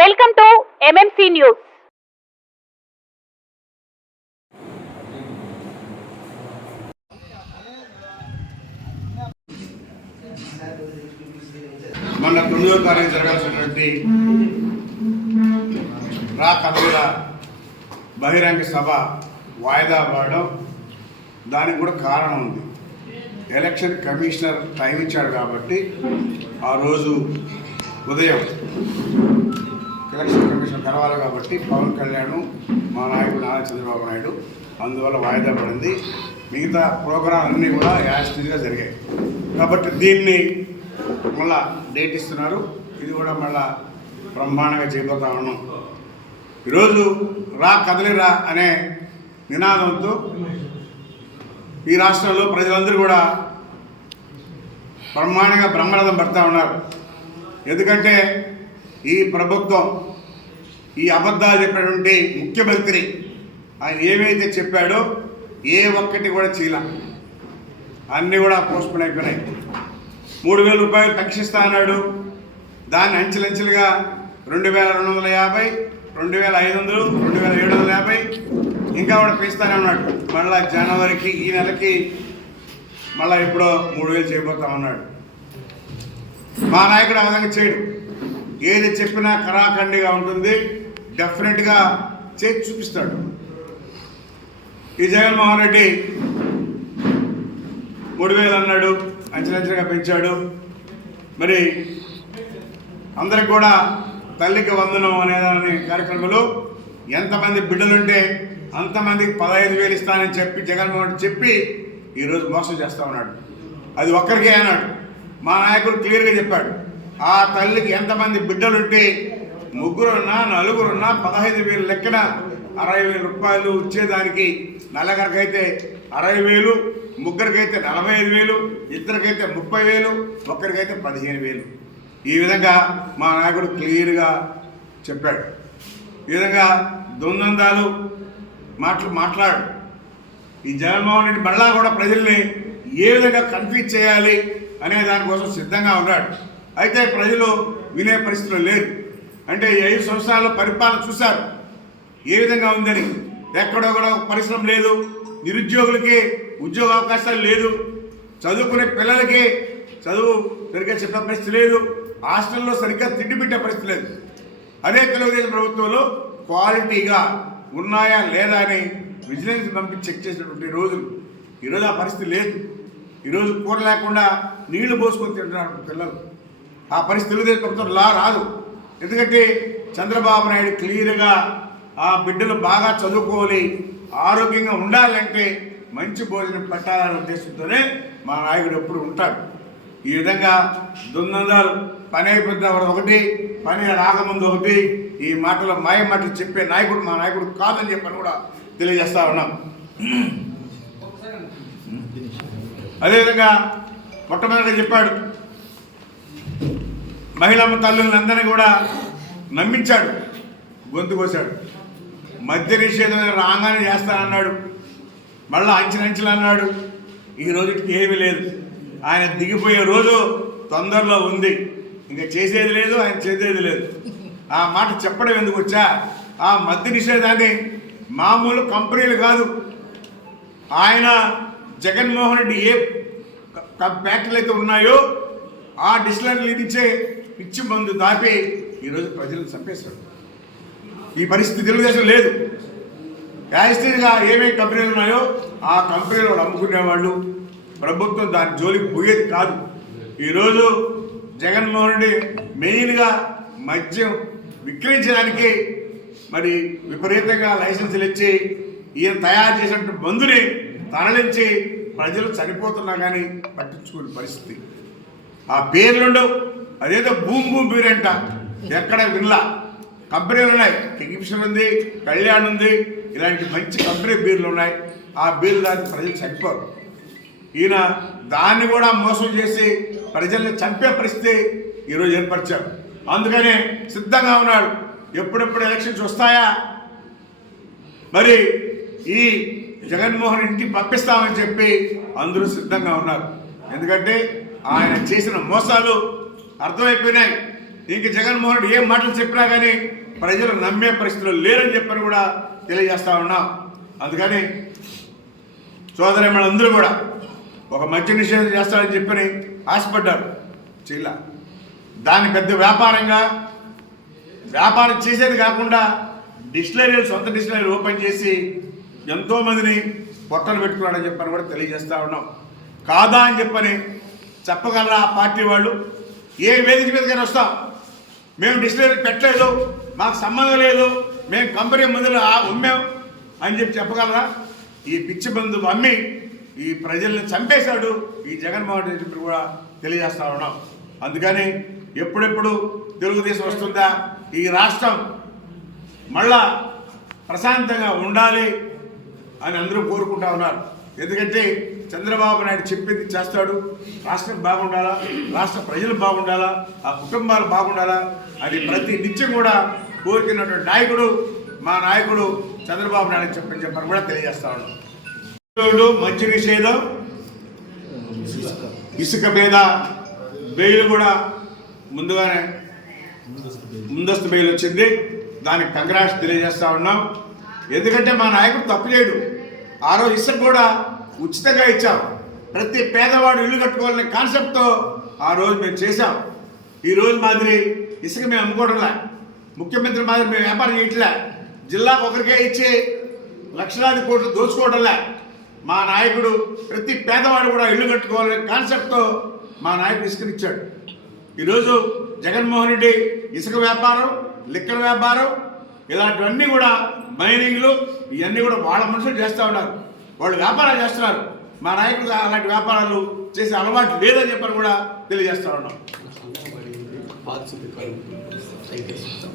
Welcome to MMC news. మొన్న 9వ తారీఖు జరగాల్సినటువంటి కథల బహిరంగ సభ వాయిదా పడడం దానికి కూడా కారణం ఉంది. ఎలక్షన్ కమిషనర్ టైం ఇచ్చాడు కాబట్టి ఆ రోజు ఉదయం ఎలక్షన్ కమిషన్ కలవాలి కాబట్టి పవన్ కళ్యాణ్ మా నాయకుడు నారా చంద్రబాబు నాయుడు అందువల్ల వాయిదా పడింది. మిగతా ప్రోగ్రాం అన్నీ కూడా యాస్టిజ్గా జరిగాయి కాబట్టి దీన్ని మళ్ళా డేట్ ఇస్తున్నారు. ఇది కూడా మళ్ళా బ్రహ్మాండంగా చేయబోతా ఉన్నాం. ఈరోజు కదలిరా అనే నినాదంతో ఈ రాష్ట్రంలో ప్రజలందరూ కూడా బ్రహ్మాండంగా బ్రహ్మరథం పడుతూ ఉన్నారు. ఎందుకంటే ఈ ప్రభుత్వం ఈ అబద్ధాలు చెప్పినటువంటి ముఖ్యమంత్రి ఆయన ఏమైతే చెప్పాడో ఏ ఒక్కటి కూడా చేయలే, అన్నీ కూడా పోస్ట్పోన్ అయిపోయినాయి. 3,000 రూపాయలు పెన్షిస్తా అన్నాడు, దాన్ని అంచెలంచెలుగా 2,250, 2,500, 2,750 ఇంకా కూడా పెంచుతానే ఉన్నాడు. మళ్ళీ జనవరికి ఈ నెలకి మళ్ళీ ఎప్పుడో 3,000 చేయబోతా ఉన్నాడు. మా నాయకుడు ఆ విధంగా చేయడు. ఏది చెప్పినా కరాఖండిగా ఉంటుంది, డెఫినెట్గా చేసి చూపిస్తాడు. ఈ జగన్మోహన్ రెడ్డి 3,000 అన్నాడు, అంచెలంచెలుగా పెంచాడు. మరి అందరికి కూడా తల్లికి వందనం అనేదాని కార్యక్రమంలో ఎంతమంది బిడ్డలుంటే అంతమందికి 15,000 ఇస్తానని చెప్పి జగన్మోహన్ రెడ్డి చెప్పి ఈరోజు మోసం చేస్తూ ఉన్నాడు. అది ఒక్కరికే అన్నాడు. మా నాయకుడు క్లియర్గా చెప్పాడు, ఆ తల్లికి ఎంతమంది బిడ్డలుంటే 3 4 15,000 లెక్కన 60,000 రూపాయలు ఇచ్చేదానికి, నలుగురికైతే 60,000, ముగ్గురికైతే 45,000, ఇద్దరికైతే 30,000, ఒక్కరికైతే 15,000. ఈ విధంగా మా నాయకుడు క్లియర్గా చెప్పాడు. ఈ విధంగా దొందందాలు మాట్లాడు. ఈ జగన్మోహన్ రెడ్డి మళ్ళా కూడా ప్రజల్ని ఏ విధంగా కన్ఫ్యూజ్ చేయాలి అనే దానికోసం సిద్ధంగా ఉన్నాడు. అయితే ప్రజలు వినే పరిస్థితులు లేరు. అంటే 5 సంవత్సరాల పరిపాలన చూశారు ఏ విధంగా ఉందని. ఎక్కడో కూడా పరిశ్రమ లేదు, నిరుద్యోగులకి ఉద్యోగ అవకాశాలు లేదు, చదువుకునే పిల్లలకి చదువు సరిగ్గా చెప్పే పరిస్థితి లేదు, హాస్టల్లో సరిగ్గా తిండి పెట్టే పరిస్థితి లేదు. అదే తెలుగుదేశం ప్రభుత్వంలో క్వాలిటీగా ఉన్నాయా లేదా అని విజిలెన్స్ పంపించి చెక్ చేసినటువంటి రోజులు. ఈరోజు ఆ పరిస్థితి లేదు. ఈరోజు కూర లేకుండా నీళ్లు పోసుకొని తింటున్నారు పిల్లలు. ఆ పరిస్థితి తెలుగుదేశం ప్రభుత్వం రాదు. ఎందుకంటే చంద్రబాబు నాయుడు క్లియర్గా ఆ బిడ్డలు బాగా చదువుకోవాలి, ఆరోగ్యంగా ఉండాలంటే మంచి భోజనం పెట్టాలనే ఉద్దేశంతోనే మా నాయకుడు ఎప్పుడు ఉంటాడు. ఈ విధంగా దుందందాలు పని అయిపోయిన ఒకటి, పని రాకముందు ఒకటి, ఈ మాటలు మాయ మాటలు చెప్పే నాయకుడు మా నాయకుడు కాదని చెప్పని కూడా తెలియజేస్తా ఉన్నాం. అదేవిధంగా మొట్టమొదటిగా చెప్పాడు, మహిళమ్మ తల్లులందరినీ కూడా నమ్మించాడు, గొంతు కోశాడు. మద్య నిషేధం రాగానే చేస్తానన్నాడు, మళ్ళీ అంచెలంచెలు అన్నాడు. ఈ రోజుకి ఏమీ లేదు. ఆయన దిగిపోయే రోజు తొందరలో ఉంది. ఇంకా చేసేది లేదు, ఆయన చేసేది లేదు. ఆ మాట చెప్పడం ఎందుకు వచ్చా? ఆ మద్య నిషేధాన్ని మామూలు కంపెనీలు కాదు, ఆయన జగన్మోహన్ రెడ్డి ఏ ఫ్యాక్టరీలు అయితే ఉన్నాయో ఆ డిస్టిలరీలు ఇచ్చే పిచ్చి మందు దాపి ఈరోజు ప్రజలను చంపేస్తాడు. ఈ పరిస్థితి తెలుగుదేశం లేదు. యాజిటీగా ఏమేమి కంపెనీలు ఉన్నాయో ఆ కంపెనీలు వాళ్ళు అమ్ముకునేవాళ్ళు, ప్రభుత్వం దాని జోలికి పోయేది కాదు. ఈరోజు జగన్మోహన్ రెడ్డి మెయిన్గా మద్యం విక్రయించడానికి మరి విపరీతంగా లైసెన్సులు ఇచ్చి ఈయన తయారు చేసినట్టు మందుని తరలించి ప్రజలు చనిపోతున్నా కానీ పట్టించుకునే పరిస్థితి. ఆ పేర్లుండవు. అదేదో భూమి పేరంట, ఎక్కడ వినలా. కంపెనీలు ఉన్నాయి, కింగ్ఫిషర్ ఉంది, కళ్యాణ్ ఉంది, ఇలాంటి మంచి కంపెనీ బీర్లు ఉన్నాయి. ఆ బీర్లు దానికి ప్రజలు చనిపోరు. ఈయన దాన్ని కూడా మోసం చేసి ప్రజల్ని చంపే పరిస్థితి ఈరోజు ఏర్పరిచాడు. అందుకనే సిద్ధంగా ఉన్నాడు. ఎప్పుడెప్పుడు ఎలక్షన్స్ వస్తాయా, మరి ఈ జగన్మోహన్ ఇంటికి పంపిస్తామని చెప్పి అందరూ సిద్ధంగా ఉన్నారు. ఎందుకంటే ఆయన చేసిన మోసాలు అర్థమైపోయినాయి. ఇంక జగన్మోహన్ రెడ్డి ఏం మాటలు చెప్పినా కానీ ప్రజలు నమ్మే పరిస్థితులు లేరని చెప్పని కూడా తెలియజేస్తా ఉన్నాం. అందుకని సోదరులందరూ కూడా ఒక మద్య నిషేధం చేస్తారని చెప్పని ఆశపడ్డారు, చెయ్యాల. దాన్ని పెద్ద వ్యాపారం చేసేది కాకుండా డిస్టిలరీలు, సొంత డిస్టిలరీ ఓపెన్ చేసి ఎంతోమందిని పొట్టలు పెట్టుకున్నాడని చెప్పని కూడా తెలియజేస్తూ ఉన్నాం. కాదా అని చెప్పని చెప్పగలరా ఆ పార్టీ వాళ్ళు? ఏ వేదిక మీదకైనా వస్తాం, మేము డిస్టిలరీ పెట్టలేదు, మాకు సంబంధం లేదు, మేము కంపెనీ మందులు అమ్మాం అని చెప్పగలరా? ఈ పిచ్చి బంధు అమ్మి ఈ ప్రజల్ని చంపేశాడు ఈ జగన్మోహన్ రెడ్డి చెప్పి కూడా తెలియజేస్తా ఉన్నాం. అందుకని ఎప్పుడెప్పుడు తెలుగుదేశం వస్తుందా, ఈ రాష్ట్రం మళ్ళా ప్రశాంతంగా ఉండాలి అని అందరూ కోరుకుంటా ఉన్నారు. ఎందుకంటే చంద్రబాబు నాయుడు చెప్పింది చేస్తాడు. రాష్ట్రం బాగుండాలా, రాష్ట్ర ప్రజలు బాగుండాలా, ఆ కుటుంబాలు బాగుండాలా అని ప్రతి నిత్యం కూడా కోరుకున్నటువంటి నాయకుడు మా నాయకుడు చంద్రబాబు నాయుడు చెప్పని కూడా తెలియజేస్తా ఉన్నాం. మంచి నిషేధం, ఇసుక మీద బెయిల్ కూడా ముందుగానే ముందస్తు బెయిల్ వచ్చింది. దానికి కంగ్రాట్స్ తెలియజేస్తా ఉన్నాం. ఎందుకంటే మా నాయకుడు తప్పు చేయడు. ఆ రోజు ఇసుక కూడా ఉచితంగా ఇచ్చాం. ప్రతి పేదవాడు ఇల్లు కట్టుకోవాలనే కాన్సెప్ట్తో ఆ రోజు మేము చేశాం. ఈరోజు మాదిరి ఇసుక మేము అమ్ముకోవడంలే, ముఖ్యమంత్రి మాదిరి మేము వ్యాపారం చేయట్లే, జిల్లాకు ఒకరికే ఇచ్చి లక్షలాది కోట్లు దోచుకోవడంలే. మా నాయకుడు ప్రతి పేదవాడు కూడా ఇల్లు కట్టుకోవాలనే కాన్సెప్ట్తో మా నాయకుడు ఇసుకనిచ్చాడు. ఈరోజు జగన్మోహన్ రెడ్డి ఇసుక వ్యాపారం, లిక్కర్ వ్యాపారం, ఇలాంటివన్నీ కూడా మైనింగ్లు ఇవన్నీ కూడా వాళ్ళ మనుషులు చేస్తూ ఉన్నారు, వాళ్ళు వ్యాపారాలు చేస్తున్నారు. మా నాయకుడు అలాంటి వ్యాపారాలు చేసే అలవాటు లేదని చెప్పని కూడా తెలియజేస్తూ ఉన్నాం.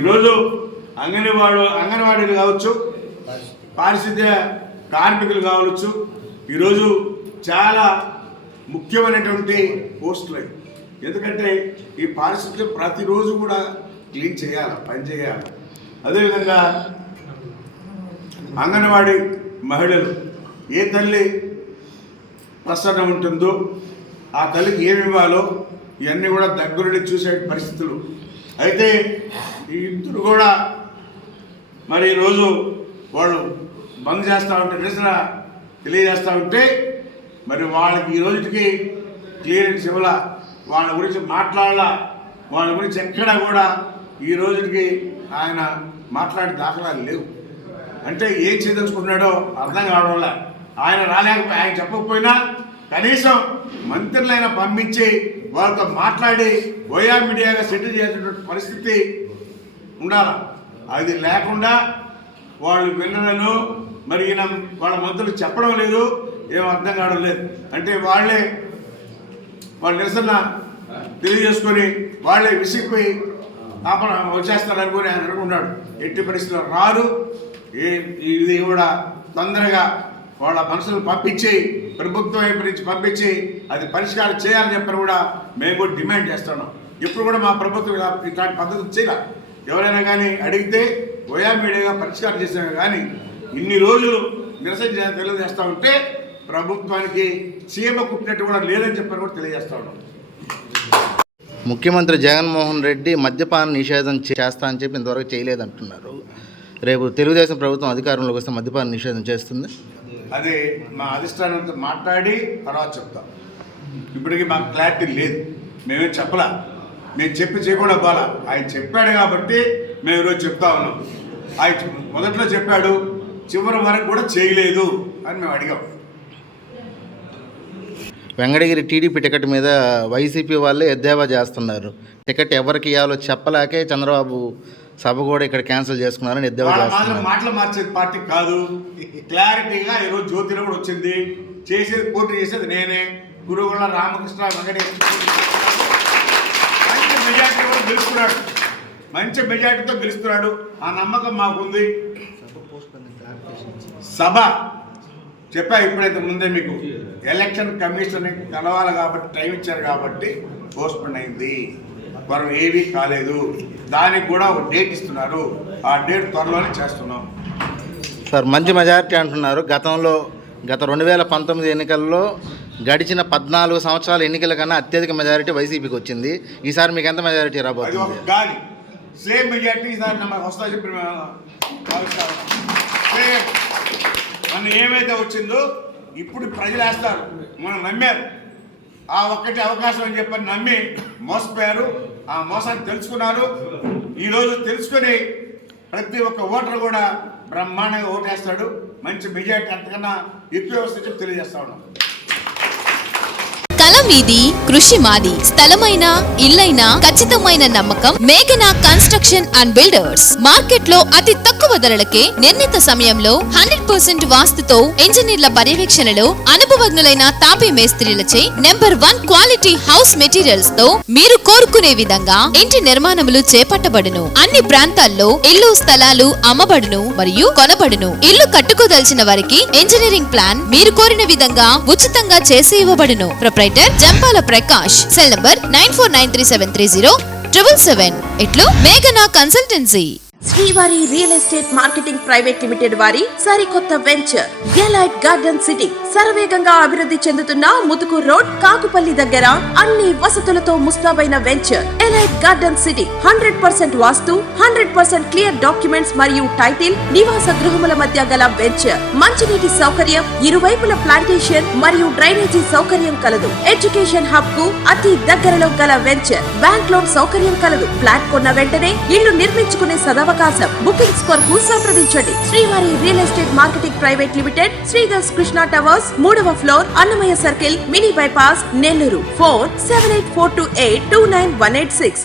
ఈరోజు అంగన్వాడీలు కావచ్చు, పారిశుద్ధ్య కార్మికులు కావచ్చు, ఈరోజు చాలా ముఖ్యమైనటువంటి పోస్టులు. ఎందుకంటే ఈ పారిశుద్ధ్యం ప్రతిరోజు కూడా క్లీన్ చేయాలి, పని చేయాలి. అదేవిధంగా అంగన్వాడీ మహిళలు, ఏ తల్లి ప్రసన్న ఉంటుందో ఆ తల్లికి ఏమి ఇవ్వాలో ఇవన్నీ కూడా దగ్గరుండి చూసే పరిస్థితులు. అయితే ఈ ఇద్దరు కూడా మరి ఈరోజు వాళ్ళు బంద్ చేస్తూ ఉంటే, నిరసన తెలియజేస్తూ ఉంటే మరి వాళ్ళకి ఈ రోజుకి క్లియరెన్స్ ఇవ్వాల, వాళ్ళ గురించి మాట్లాడాల, వాళ్ళ గురించి ఎక్కడా కూడా ఈ రోజుకి ఆయన మాట్లాడే దాఖలాలు లేవు. అంటే ఏం చేయదలుచుకున్నాడో అర్థం కావడం వల్ల ఆయన ఆయన చెప్పకపోయినా కనీసం మంత్రులైనా పంపించి వాళ్ళతో మాట్లాడి ఓయా మీడియాగా సెటిల్ చేసేటువంటి పరిస్థితి ఉండాలి. అది లేకుండా వాళ్ళు వినలను, మరి ఈయన వాళ్ళ మంత్రులు చెప్పడం లేదు, ఏం అర్థం కావడం లేదు. అంటే వాళ్ళు నిరసన తెలియజేసుకొని వాళ్ళే విసిగిపోయి వచ్చేస్తారనుకుని ఆయన అనుకున్నాడు. ఎట్టి పరిస్థితుల్లో రారు. ఇది కూడా తొందరగా వాళ్ళ మనుషులు పంపించి, ప్రభుత్వం వైపు నుంచి పంపించి అది పరిష్కారం చేయాలని చెప్పని కూడా మేము కూడా డిమాండ్ చేస్తున్నాం. ఇప్పుడు కూడా మా ప్రభుత్వం ఇట్లాంటి పద్ధతి చేయాలి. ఎవరైనా కానీ అడిగితే ఓయా మీడియాగా పరిష్కారం చేసామే కానీ ఇన్ని రోజులు నిరసన తెలియజేస్తూ ఉంటే ప్రభుత్వానికి చీమ కుట్టినట్టు కూడా లేదని చెప్పని కూడా తెలియజేస్తూ ఉన్నాం. ముఖ్యమంత్రి జగన్మోహన్ రెడ్డి మద్యపాన నిషేధం చేస్తా అని చెప్పి ఇంతవరకు చేయలేదంటున్నారు. రేపు తెలుగుదేశం ప్రభుత్వం అధికారంలోకి వస్తే మద్యపాన నిషేధం చేస్తుంది. అదే మా అధిష్టానంతో మాట్లాడి తర్వాత చెప్తాం. ఇప్పటికీ మాకు క్లారిటీ లేదు, మేమే చెప్పలా. మేము చెప్పి చేయకుండా పోలా. ఆయన చెప్పాడు కాబట్టి మేము ఈరోజు చెప్తా ఉన్నాం. ఆయన మొదట్లో చెప్పాడు, చివరి వరకు కూడా చేయలేదు అని మేము అడిగాం. వెంకటగిరి టీడీపీ టికెట్ మీద వైసీపీ వాళ్ళే ఎద్దేవా చేస్తున్నారు. టికెట్ ఎవరికి ఇవ్వాలో చెప్పలేకే చంద్రబాబు సభ కూడా ఇక్కడ క్యాన్సిల్ చేసుకున్నారని ఎద్దేవా చేస్తున్నారు. మాటలు మార్చేది పార్టీ కాదు, క్లారిటీగా ఈరోజు జ్యోతిలో కూడా వచ్చింది. చేసేది పోటీ చేసేది నేనే, గురువుల రామకృష్ణ వెంకటగిరి మంచి మెజార్టీ కూడా గెలుస్తున్నాడు, మంచి మెజార్టీతో గెలుస్తున్నాడు. ఆ నమ్మకం మాకుంది. సభ చెప్పా ఇప్పుడైతే ముందే మీకు ఎలక్షన్ కమిషన్ కలవాలి కాబట్టి టైం ఇచ్చారు కాబట్టి పోస్ట్పోన్ అయింది. మనం ఏమీ కాలేదు. దానికి కూడా ఒక డేట్ ఇస్తున్నారు, ఆ డేట్ త్వరలోనే చేస్తున్నాం. సార్ మంచి మెజారిటీ అంటున్నారు. గత 2019 ఎన్నికల్లో గడిచిన 14 సంవత్సరాల ఎన్నికల కన్నా అత్యధిక మెజారిటీ వైసీపీకి వచ్చింది. ఈసారి మీకు ఎంత మెజారిటీ అది రాబోతుంది? ఒక గాలి సేమ్ మెజార్టీ ఈసారి నమ్మకం వస్తా చెప్పి సేమ్ మన ఏమైతే వచ్చిందో ఇప్పుడు ప్రజలు వేస్తారు. మనం నమ్మారు, ఆ ఒక్కటి అవకాశం అని చెప్పని నమ్మి మోసపోయారు. ఆ మోసాన్ని తెలుసుకున్నారు. ఈరోజు తెలుసుకొని ప్రతి ఒక్క ఓటర్ కూడా బ్రహ్మాండంగా ఓటేస్తాడు. మంచి మెజార్టీ అంతకన్నా ఎక్కువ వస్తే చెప్పి తెలియజేస్తా ఉన్నాం. కళ మీది, కృషి మాది. స్థలమైన, ఇల్లైనా ఖచ్చితమైన నమ్మకం మేఘనా కన్స్ట్రక్షన్ అండ్ బిల్డర్స్. మార్కెట్ లో అతి తక్కువ ధరలకే నిర్ణీత సమయంలో 100% వాస్తుతో ఇంజనీర్ల పర్యవేక్షణలో అనుభవజ్ఞులైన తాపీ మేస్త్రీలచే నెంబర్ 1 క్వాలిటీ హౌస్ మెటీరియల్స్ తో మీరు కోరుకునే విధంగా ఇంటి నిర్మాణములు చేపట్టబడును. అన్ని ప్రాంతాల్లో ఇల్లు స్థలాలు అమ్మబడును మరియు కొనబడును. ఇల్లు కట్టుకోదలిచిన వారికి ఇంజనీరింగ్ ప్లాన్ మీరు కోరిన విధంగా ఉచితంగా చేసి ఇవ్వబడును. Proprietor Jampala Prakash. Cell number 9493730777. ఇట్లు మేఘనా consultancy. Srivari real estate marketing private limited వారి సరికొత్త వెంచర్ ఎలైట్ గార్డెన్ సిటీ శరవేగంగా అభివృద్ధి చెందుతున్న ముతుకూర్ రోడ్, కాకుపల్లి దగ్గర అన్ని వసతులతో ముస్తాబైన వెంచర్ ఎలైట్ గార్డెన్ సిటీ. 100% వాస్తు, 100% క్లియర్ డాక్యుమెంట్స్ మరియు టైటిల్. నివాస గృహముల మధ్య గల వెంచర్. మంచినీటి సౌకర్యం, ఇరువైపుల ప్లాంటేషన్ మరియు డ్రైనేజీ సౌకర్యం కలదు. ఎడ్యుకేషన్ హబ్ కు అతి దగ్గరలో గల వెంచర్. బ్యాంక్ లోన్ సౌకర్యం కలదు. ఫ్లాట్ కొన్న వెంటనే ఇల్లు నిర్మించుకునే సదవకాశం. బుకింగ్స్ కొరకు సంప్రదించండి. Srivari real estate marketing private limited, Sridhars Krishna towers, 3వ floor, Annamayya circle, mini bypass, Nellore. Phone 7842829186.